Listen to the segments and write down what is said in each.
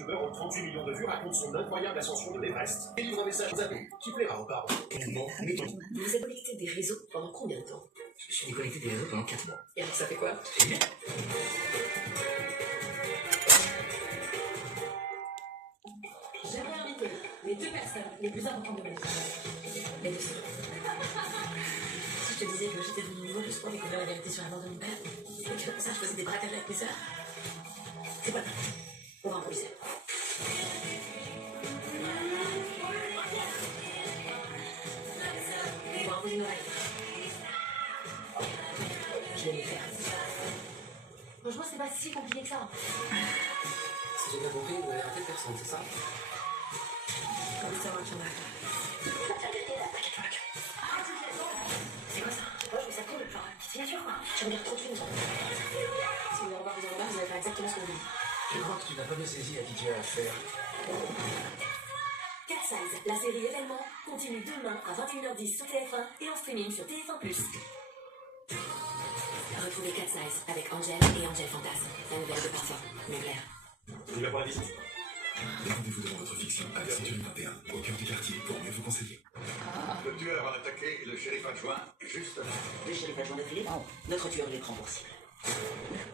youtubeur aux 38 millions de vues raconte son incroyable ascension de l'Everest et livre un message aux amis qui plaira aux parents. Vous vous êtes connecté des réseaux pendant combien de temps? Je me suis déconnecté des réseaux pendant 4 mois. Et alors ça fait quoi? J'aimerais inviter les 2 personnes les plus importantes de ma vie. Les 2 sœurs. Si je te disais que j'étais devenue nouveau juste pour découvrir la vérité sur la mort de mon père, et que pour ça je faisais des braquages avec mes sœurs, c'est pas grave. On va improviser. On va imposer une oreille. Je vais les faire. Franchement, c'est pas si compliqué que ça. Si j'ai bien compris, vous avez raté personne, c'est ça? Comme ça, moi, j'en ai. C'est quoi ça? Moi, je trouve ça cool, genre, petite signature, quoi. Je regarde trop de films, genre. Si vous voulez revoir vos endroits, vous allez faire exactement ce que vous dites. Je crois que tu n'as pas bien saisi à qui tu as affaire. Cat Size, la série événement, continue demain à 21h10 sur TF1 et en streaming sur TF1+. Retrouvez Cat Size avec Angel et Angel Fantasme, la nouvelle de parfum, Mugler. Vous la pour la visite. Rendez-vous devant votre fiction avec Century 21, au cœur du quartier, pour mieux vous conseiller. Le tueur a attaqué le shérif adjoint juste là. Le shérif adjoint de Philippe, notre tueur les prend pour cible.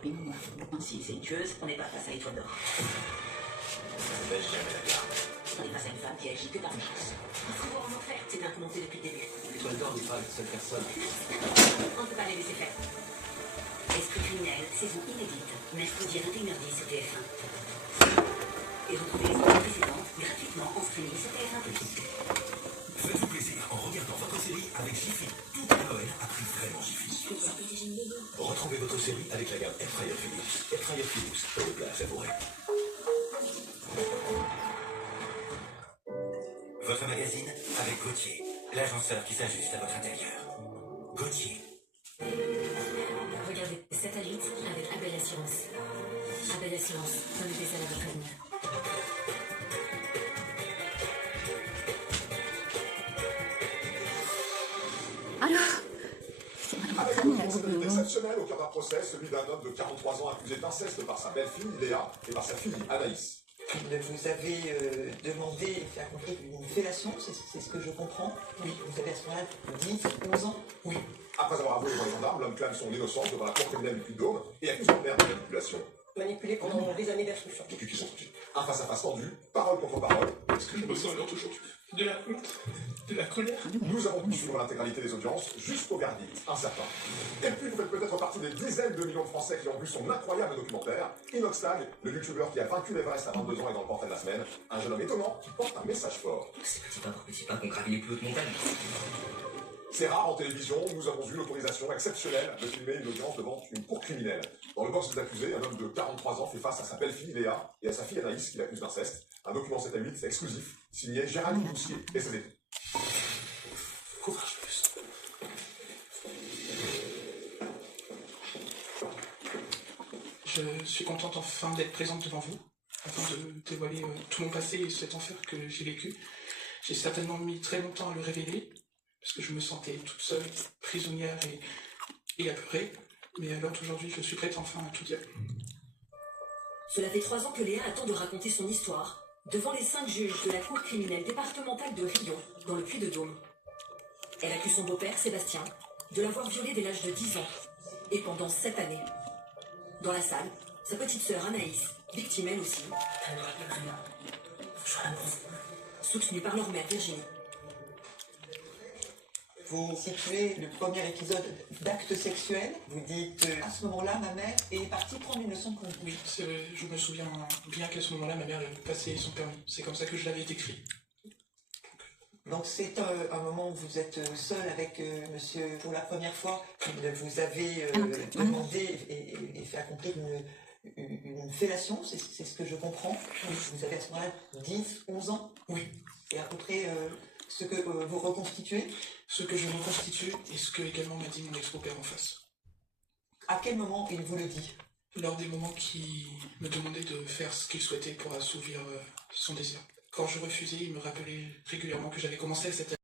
Bingo. Si c'est une tueuse, on n'est pas face à l'étoile d'or. Baisse jamais la garde. On est face à une femme qui agit que par chance. Il faut voir en enfer, c'est incommenté depuis le début. L'étoile d'or n'est pas la seule personne. On ne peut pas les laisser faire. Esprit criminel, saison inédite, mercredi à 21h10 sur TF1. Et retrouvez les saisons précédentes gratuitement en streaming sur TF1+. Faites-vous plaisir en regardant votre série avec Jiffy. Tout à Noël a pris vraiment Jiffy. Retrouvez votre série avec la gamme Airfryer Philips. Airfryer Philips, pour le plat savouré. Votre magazine avec Gauthier, l'agenceur qui s'ajuste à votre intérieur. Gauthier. Regardez 7 à 8 avec Abel Assurance. Abel Assurance, donne des ailes à votre avenir. Alors, c'est Madame Avec Crane, une la procédure double. exceptionnelle au cœur d'un procès, celui d'un homme de 43 ans accusé d'inceste par sa belle-fille Léa et par sa fille Anaïs. Vous avez demandé et fait accomplir une fellation, c'est ce que je comprends. Oui. Vous avez à ce moment-là 10, 11 ans. Oui. Après avoir avoué devant les gendarmes, l'homme clame son innocence devant la cour criminelle du Puy-de-Dôme et accuse son père de manipulation. Manipulé pendant des années d'instruction. Depuis qu'ils sont sortis. Un face-à-face tendu, parole contre parole. Est-ce que je me sens alors aujourd'hui de la honte, de la colère? Nous avons pu suivre l'intégralité des audiences jusqu'au verdict incertain. Et puis vous faites peut-être partie des dizaines de millions de Français qui ont vu son incroyable documentaire. Inoxtag, le youtubeur qui a vaincu l'Everest à 22 ans et dans le portrait de la semaine. Un jeune homme étonnant qui porte un message fort. C'est petit pas qu'on gravit les plus hautes montagnes. C'est rare en télévision, nous avons eu l'autorisation exceptionnelle de filmer une audience devant une cour criminelle. Dans le box des accusés, un homme de 43 ans fait face à sa belle-fille Léa et à sa fille Anaïs qui l'accuse d'inceste. Un document 7 à 8, c'est exclusif, signé Gérald Boussier et ses équipes. Courage plus. Je suis contente enfin d'être présente devant vous, afin de dévoiler tout mon passé et cet enfer que j'ai vécu. J'ai certainement mis très longtemps à le révéler, parce que je me sentais toute seule, prisonnière et apeurée. Mais à l'heure d'aujourd'hui, je suis prête enfin à tout dire. Cela fait 3 ans que Léa attend de raconter son histoire devant les 5 juges de la cour criminelle départementale de Rion, dans le Puy-de-Dôme. Elle accuse son beau-père, Sébastien, de l'avoir violée dès l'âge de 10 ans, et pendant 7 années. Dans la salle, sa petite sœur Anaïs, victime elle aussi, soutenue par leur mère Virginie. Vous situez le premier épisode d'acte sexuel. Vous dites, à ce moment-là, ma mère est partie prendre une leçon de conduite. Oui, je me souviens bien qu'à ce moment-là, ma mère avait passé son permis. C'est comme ça que je l'avais décrit. Donc c'est un moment où vous êtes seul avec monsieur pour la première fois. Vous avez demandé et fait accomplir une fellation, c'est ce que je comprends. Vous avez à ce moment-là 10, 11 ans. Oui. Et à peu près ce que vous reconstituez. Ce que je reconstitue et ce que également m'a dit mon ex-beau-père en face. À quel moment il vous le dit? Lors des moments qui me demandaient de faire ce qu'il souhaitait pour assouvir son désir. Quand je refusais, il me rappelait régulièrement que j'avais commencé à cet âge